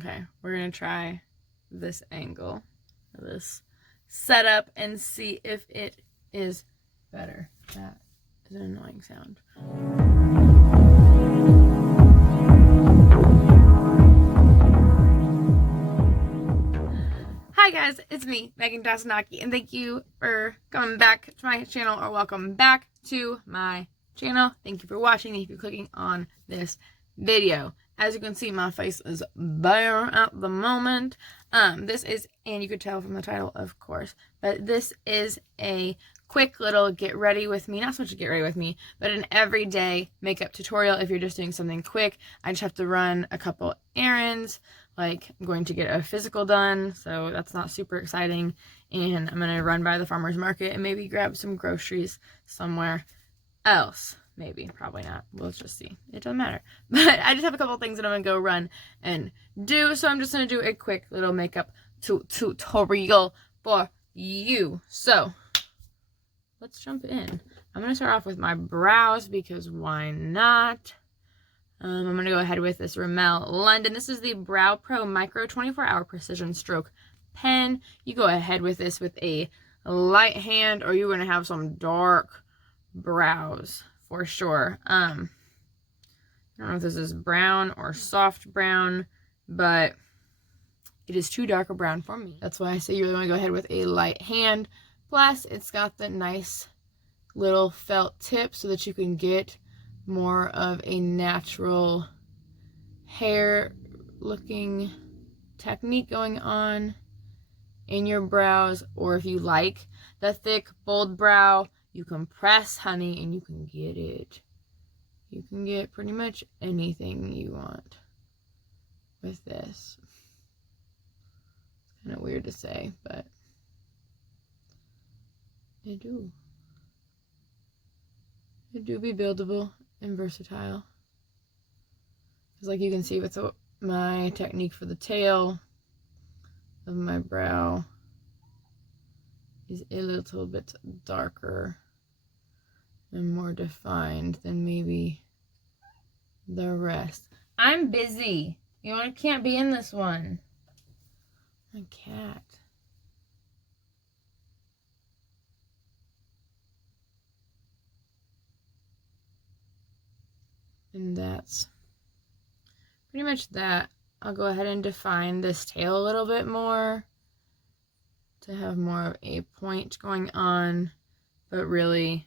Okay, we're gonna try this angle, this setup, and see if it is better. That is an annoying sound. Hi guys, it's me, Megan Dazanaki, and thank you for coming back to my channel, or welcome back to my channel. Thank you for watching. Thank you for clicking on this video. As you can see, my face is bare at the moment. This is, and you could tell from the title, of course, but this is a quick little get ready with me, not so much a get ready with me, but an everyday makeup tutorial. If you're just doing something quick, I just have to run a couple errands, like I'm going to get a physical done, so that's not super exciting, and I'm gonna run by the farmer's market and maybe grab some groceries somewhere else. Maybe, probably not. We'll just see. It doesn't matter. But I just have a couple things that I'm going to go run and do. So I'm just going to do a quick little makeup tutorial for you. So let's jump in. I'm going to start off with my brows because why not? I'm going to go ahead with this Rimmel London. This is the Brow Pro Micro 24-Hour Precision Stroke Pen. You go ahead with this with a light hand, or you're going to have some dark brows. For sure. I don't know if this is brown or soft brown, but it is too dark a brown for me. That's why I say you really want to go ahead with a light hand. Plus, it's got the nice little felt tip so that you can get more of a natural hair looking technique going on in your brows. Or if you like the thick, bold brow, you can press, honey, and you can get it. You can get pretty much anything you want with this. It's kind of weird to say, but it do. It do be buildable and versatile. Because like you can see with my technique for the tail of my brow is a little bit darker and more defined than maybe the rest. I'm busy. You know, I can't be in this one. My cat. And that's pretty much that. I'll go ahead and define this tail a little bit more to have more of a point going on, but really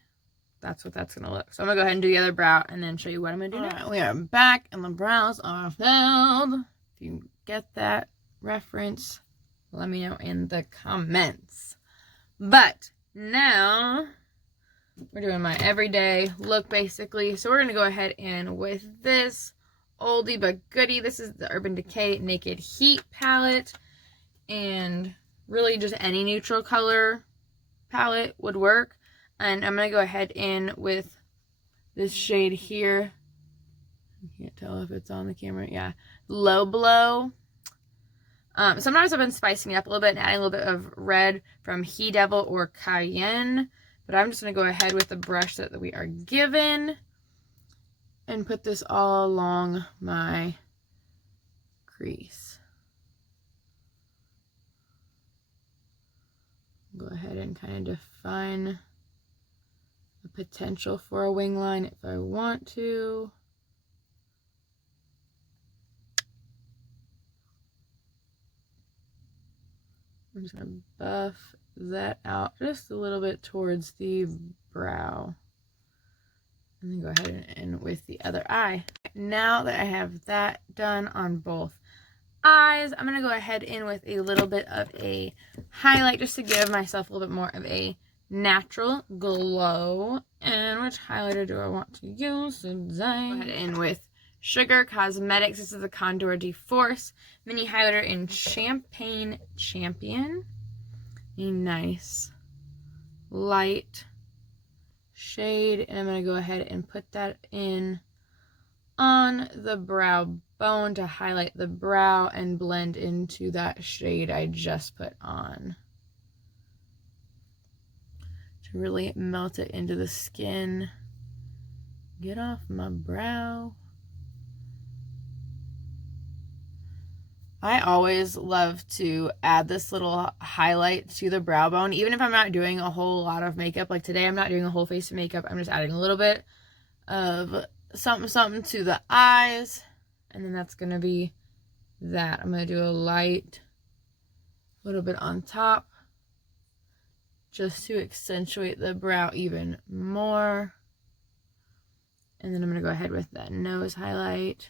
that's what that's gonna look. So I'm gonna go ahead and do the other brow and then show you what I'm gonna do now. We are back and the brows are filled. If you get that reference, let me know in the comments. But now we're doing my everyday look basically. So we're gonna go ahead and with this oldie but goodie. This is the Urban Decay Naked Heat palette, and really just any neutral color palette would work. And I'm going to go ahead in with this shade here. I can't tell if it's on the camera. Yeah. Low Blow. Sometimes I've been spicing it up a little bit and adding a little bit of red from He Devil or Cayenne. But I'm just going to go ahead with the brush that we are given and put this all along my crease. Go ahead and kind of define the potential for a wing line if I want to. I'm just going to buff that out just a little bit towards the brow. And then go ahead and with the other eye. Now that I have that done on both eyes, I'm going to go ahead in with a little bit of a highlight just to give myself a little bit more of a natural glow. And which highlighter do I want to use today? Go ahead in with Sugar Cosmetics. This is the Contour de Force mini highlighter in Champagne Champion. A nice light shade, and I'm going to go ahead and put that in on the brow bone to highlight the brow and blend into that shade I just put on, to really melt it into the skin. Get off my brow. I always love to add this little highlight to the brow bone, even if I'm not doing a whole lot of makeup. Like today, I'm not doing a whole face of makeup. I'm just adding a little bit of something to the eyes, and then that's going to be that. I'm going to do a light little bit on top just to accentuate the brow even more. And then I'm going to go ahead with that nose highlight.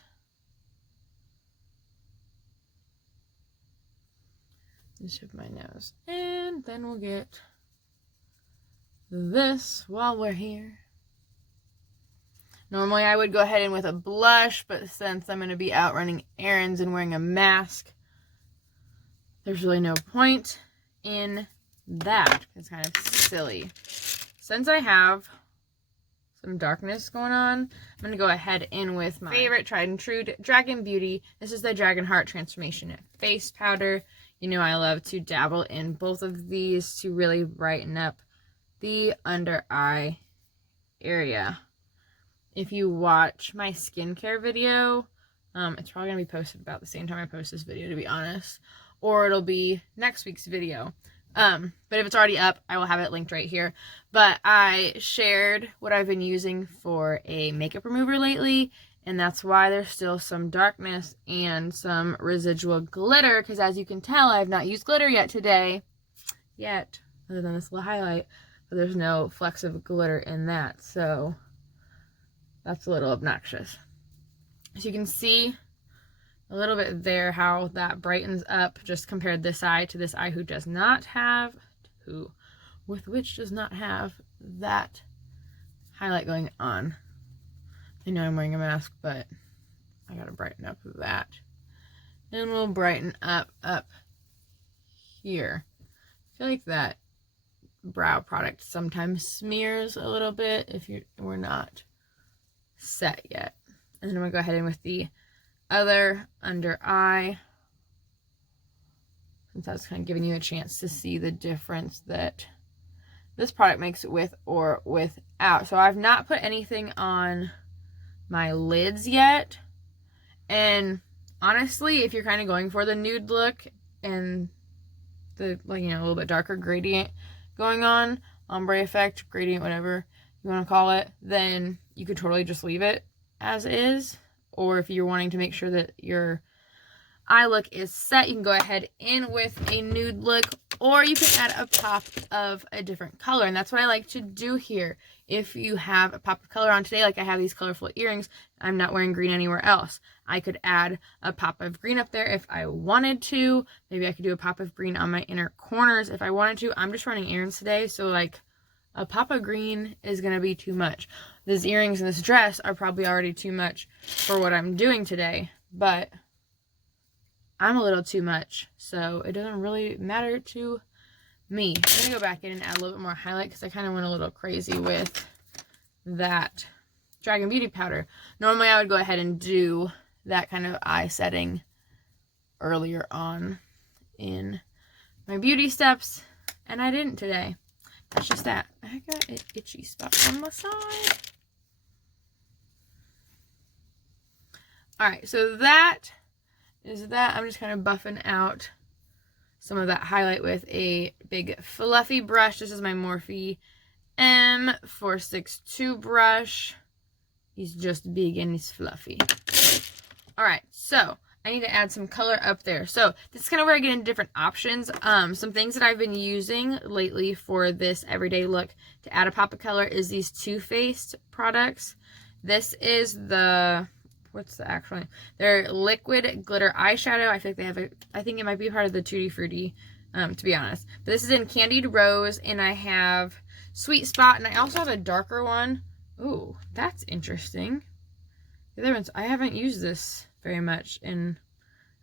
Just of my nose. And then we'll get this while we're here. Normally I would go ahead in with a blush, but since I'm going to be out running errands and wearing a mask, there's really no point in that. It's kind of silly. Since I have some darkness going on, I'm going to go ahead in with my favorite tried and true Dragun Beauty. This is the Dragon Heart Transformation Face Powder. You know I love to dabble in both of these to really brighten up the under eye area. If you watch my skincare video, it's probably going to be posted about the same time I post this video, to be honest. Or it'll be next week's video. But if it's already up, I will have it linked right here. But I shared what I've been using for a makeup remover lately, and that's why there's still some darkness and some residual glitter, because as you can tell, I have not used glitter yet today. Other than this little highlight. But there's no flecks of glitter in that, so that's a little obnoxious. So you can see a little bit there how that brightens up. Just compared this eye to this eye who does not have, which does not have that highlight going on. I know I'm wearing a mask, but I gotta brighten up that. And we'll brighten up here. I feel like that brow product sometimes smears a little bit if we're not set yet. And then I'm gonna go ahead in with the other under eye, since I was kind of giving you a chance to see the difference that this product makes with or without. So I've not put anything on my lids yet, and honestly, if you're kind of going for the nude look and the, like, you know, a little bit darker gradient going on, ombre effect, gradient, whatever you want to call it, then you could totally just leave it as is. Or if you're wanting to make sure that your eye look is set, you can go ahead in with a nude look, or you can add a pop of a different color. And that's what I like to do here. If you have a pop of color on today, like I have these colorful earrings, I'm not wearing green anywhere else. I could add a pop of green up there if I wanted to. Maybe I could do a pop of green on my inner corners if I wanted to. I'm just running errands today, so like a pop of green is going to be too much. These earrings and this dress are probably already too much for what I'm doing today, but I'm a little too much, so it doesn't really matter to me. I'm going to go back in and add a little bit more highlight because I kind of went a little crazy with that Dragun Beauty powder. Normally I would go ahead and do that kind of eye setting earlier on in my beauty steps, and I didn't today. That's just that. I got an itchy spot on my side. Alright, so that is that. I'm just kind of buffing out some of that highlight with a big fluffy brush. This is my Morphe M462 brush. He's just big and he's fluffy. Alright, so I need to add some color up there. So this is kind of where I get into different options. Some things that I've been using lately for this everyday look to add a pop of color is these Too Faced products. This is the, what's the actual name? They're liquid glitter eyeshadow. I think they have I think it might be part of the Tutti Frutti, to be honest. But this is in Candied Rose, and I have Sweet Spot, and I also have a darker one. Ooh, that's interesting. The other ones, I haven't used this very much, and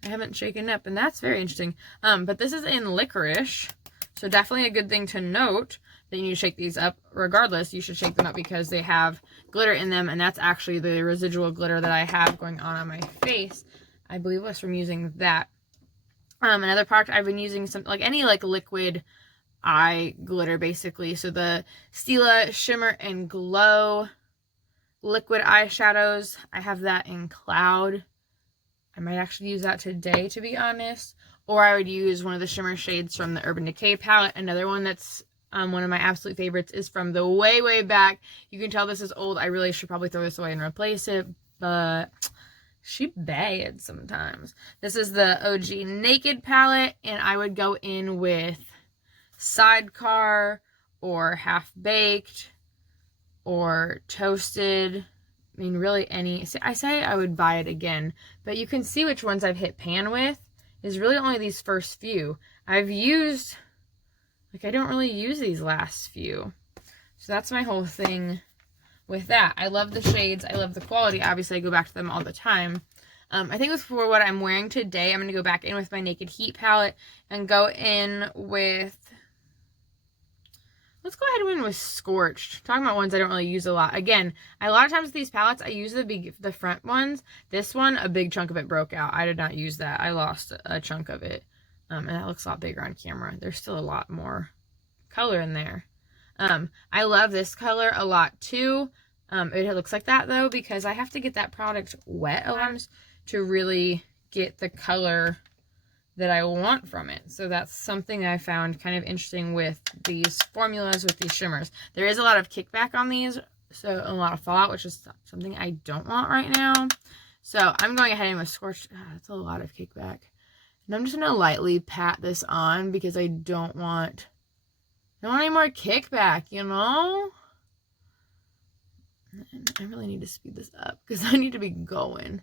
I haven't shaken up, and that's very interesting. But this is in Licorice, so definitely a good thing to note that you need to shake these up. Regardless, you should shake them up because they have glitter in them, and that's actually the residual glitter that I have going on my face. I believe it was from using that. Another product I've been using, some like any like liquid eye glitter basically. So the STILA Shimmer and Glow liquid eyeshadows, I have that in Cloud. I might actually use that today, to be honest. Or I would use one of the shimmer shades from the Urban Decay palette. Another one that's one of my absolute favorites is from the way, way back. You can tell this is old. I really should probably throw this away and replace it, but she bad sometimes. This is the OG Naked palette, and I would go in with Sidecar or Half Baked or Toasted. I mean, really any. I say I would buy it again, but you can see which ones I've hit pan with. Is really only these first few. I've used, like, I don't really use these last few. So that's my whole thing with that. I love the shades. I love the quality. Obviously, I go back to them all the time. I think for what I'm wearing today, I'm going to go back in with my Naked Heat palette and go in with, let's go ahead and win with Scorched. Talking about ones I don't really use a lot. Again, a lot of times with these palettes, I use the front ones. This one, a big chunk of it broke out. I did not use that. I lost a chunk of it. And that looks a lot bigger on camera. There's still a lot more color in there. I love this color a lot too. It looks like that though, because I have to get that product wet a lot to really get the color that I want from it. So that's something I found kind of interesting with these formulas, with these shimmers. There is a lot of kickback on these, so a lot of fallout, which is something I don't want right now. So I'm going ahead and with Scorched. That's a lot of kickback. And I'm just going to lightly pat this on because I don't want any more kickback, you know? And I really need to speed this up because I need to be going.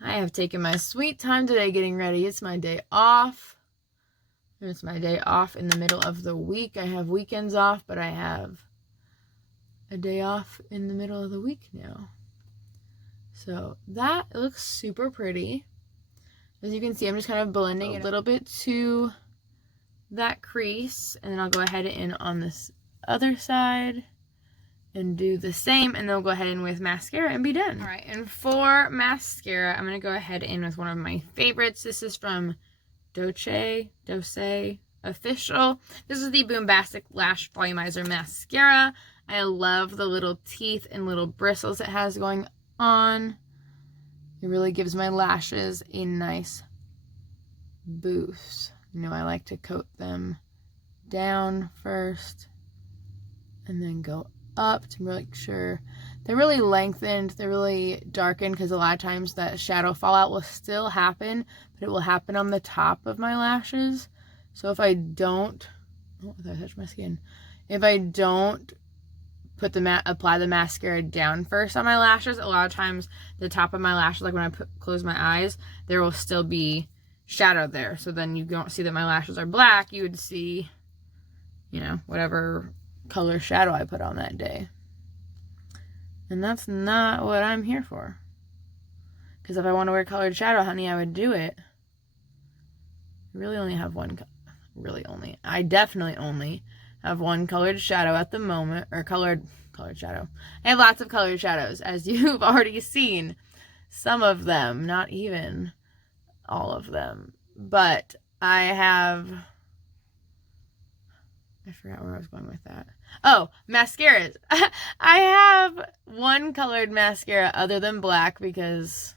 I have taken my sweet time today getting ready. It's my day off. It's my day off in the middle of the week. I have weekends off, but I have a day off in the middle of the week now. So that looks super pretty. As you can see, I'm just kind of blending it a little bit to that crease. And then I'll go ahead and on this other side and do the same, and then we'll go ahead in with mascara and be done. All right, and for mascara, I'm gonna go ahead in with one of my favorites. This is from DOUCCE Official. This is the Boombastic Lash Volumizer Mascara. I love the little teeth and little bristles it has going on. It really gives my lashes a nice boost. You know, I like to coat them down first and then go up to make sure they're really lengthened, they're really darkened, because a lot of times that shadow fallout will still happen, but it will happen on the top of my lashes. So if I don't, oh, I touched my skin. If I don't put the apply the mascara down first on my lashes, a lot of times the top of my lashes, like when I close my eyes, there will still be shadow there. So then you don't see that my lashes are black. You would see, you know, whatever color shadow I put on that day. And that's not what I'm here for. Because if I want to wear colored shadow, honey, I would do it. I really only have one, I definitely only have one colored shadow at the moment, or colored shadow. I have lots of colored shadows, as you've already seen. Some of them, not even all of them. But I forgot where I was going with that. Oh, mascaras. I have one colored mascara other than black, because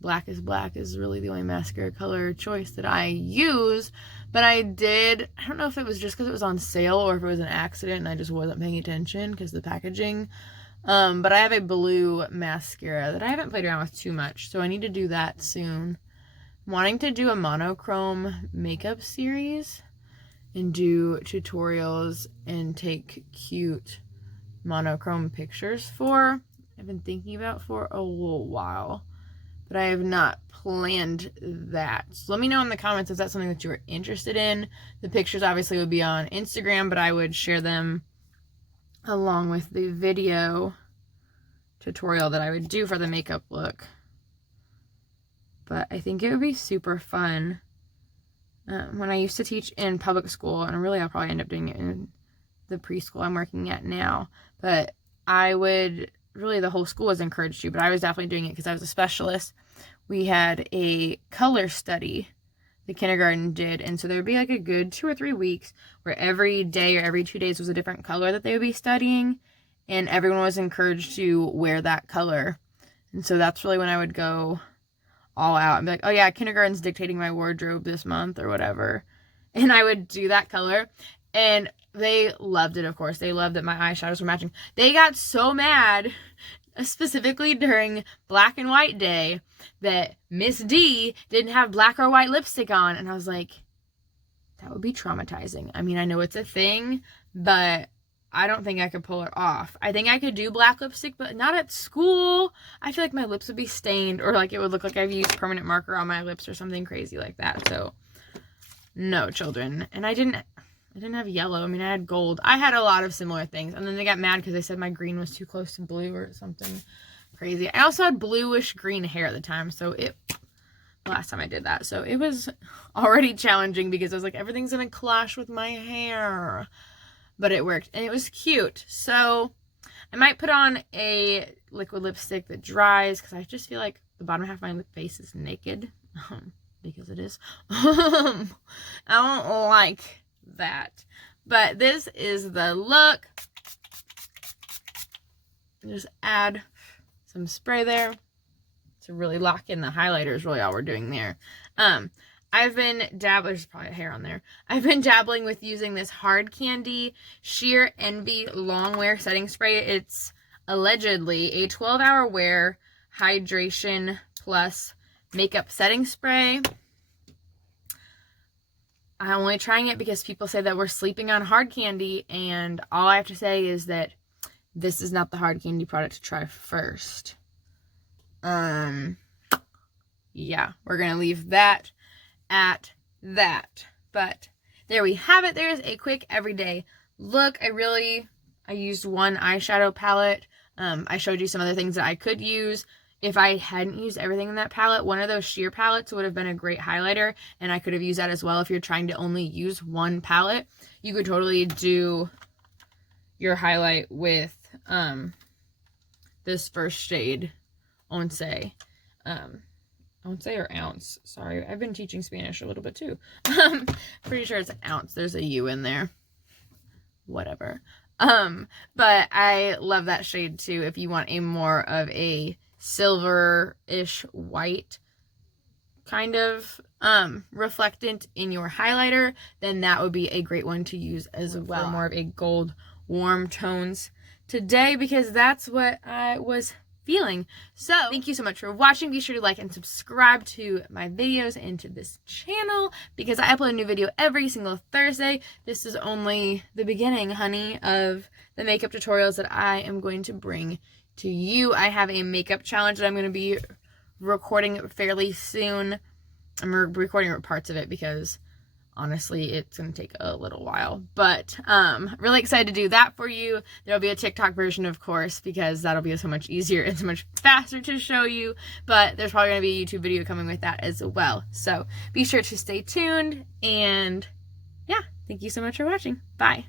black is really the only mascara color choice that I use. But I don't know if it was just because it was on sale or if it was an accident and I just wasn't paying attention because of the packaging. But I have a blue mascara that I haven't played around with too much, so I need to do that soon. I'm wanting to do a monochrome makeup series and do tutorials and take cute monochrome pictures for. I've been thinking about for a little while, but I have not planned that. So let me know in the comments if that's something that you were interested in. The pictures obviously would be on Instagram, but I would share them along with the video tutorial that I would do for the makeup look. But I think it would be super fun. When I used to teach in public school, and really I'll probably end up doing it in the preschool I'm working at now, but I would, really the whole school was encouraged to, but I was definitely doing it because I was a specialist. We had a color study the kindergarten did, and so there would be like a good 2 or 3 weeks where every day or every 2 days was a different color that they would be studying, and everyone was encouraged to wear that color. And so that's really when I would go all out and be like, oh yeah, kindergarten's dictating my wardrobe this month or whatever. And I would do that color. And they loved it, of course. They loved that my eyeshadows were matching. They got so mad, specifically during Black and White Day, that Miss D didn't have black or white lipstick on. And I was like, that would be traumatizing. I mean, I know it's a thing, but I don't think I could pull it off. I think I could do black lipstick, but not at school. I feel like my lips would be stained, or like it would look like I've used permanent marker on my lips or something crazy like that. So no, children. And I didn't have yellow. I mean, I had gold. I had a lot of similar things. And then they got mad because they said my green was too close to blue or something crazy. I also had bluish green hair at the time. So last time I did that. So it was already challenging because I was like, everything's going to clash with my hair. But it worked. And it was cute. So I might put on a liquid lipstick that dries because I just feel like the bottom half of my face is naked. Because it is. I don't like that. But this is the look. Just add some spray there to really lock in the highlighter is really all we're doing there. I've been dabbling, there's probably a hair on there. I've been dabbling with using this Hard Candy Sheer Envy Long Wear Setting Spray. It's allegedly a 12-hour wear hydration plus makeup setting spray. I'm only trying it because people say that we're sleeping on Hard Candy, and all I have to say is that this is not the Hard Candy product to try first. Yeah, we're gonna leave that at that. But there we have it. There's a quick everyday look. I used one eyeshadow palette. I showed you some other things that I could use. If I hadn't used everything in that palette, one of those sheer palettes would have been a great highlighter, and I could have used that as well. If you're trying to only use one palette, you could totally do your highlight with this first shade, Once. Once or ounce. Sorry, I've been teaching Spanish a little bit too. Pretty sure it's an ounce. There's a U in there. Whatever. But I love that shade too. If you want a more of a silver-ish white kind of reflectant in your highlighter, then that would be a great one to use as well. For more of a gold warm tones today, because that's what I was feeling. So thank you so much for watching. Be sure to like and subscribe to my videos and to this channel, because I upload a new video every single Thursday. This is only the beginning, honey, of the makeup tutorials that I am going to bring to you. I have a makeup challenge that I'm going to be recording fairly soon. I'm recording parts of it because honestly it's going to take a little while, but really excited to do that for you. There'll be a TikTok version, of course, because that'll be so much easier and so much faster to show you, but there's probably going to be a YouTube video coming with that as well. So be sure to stay tuned, and yeah, thank you so much for watching. Bye.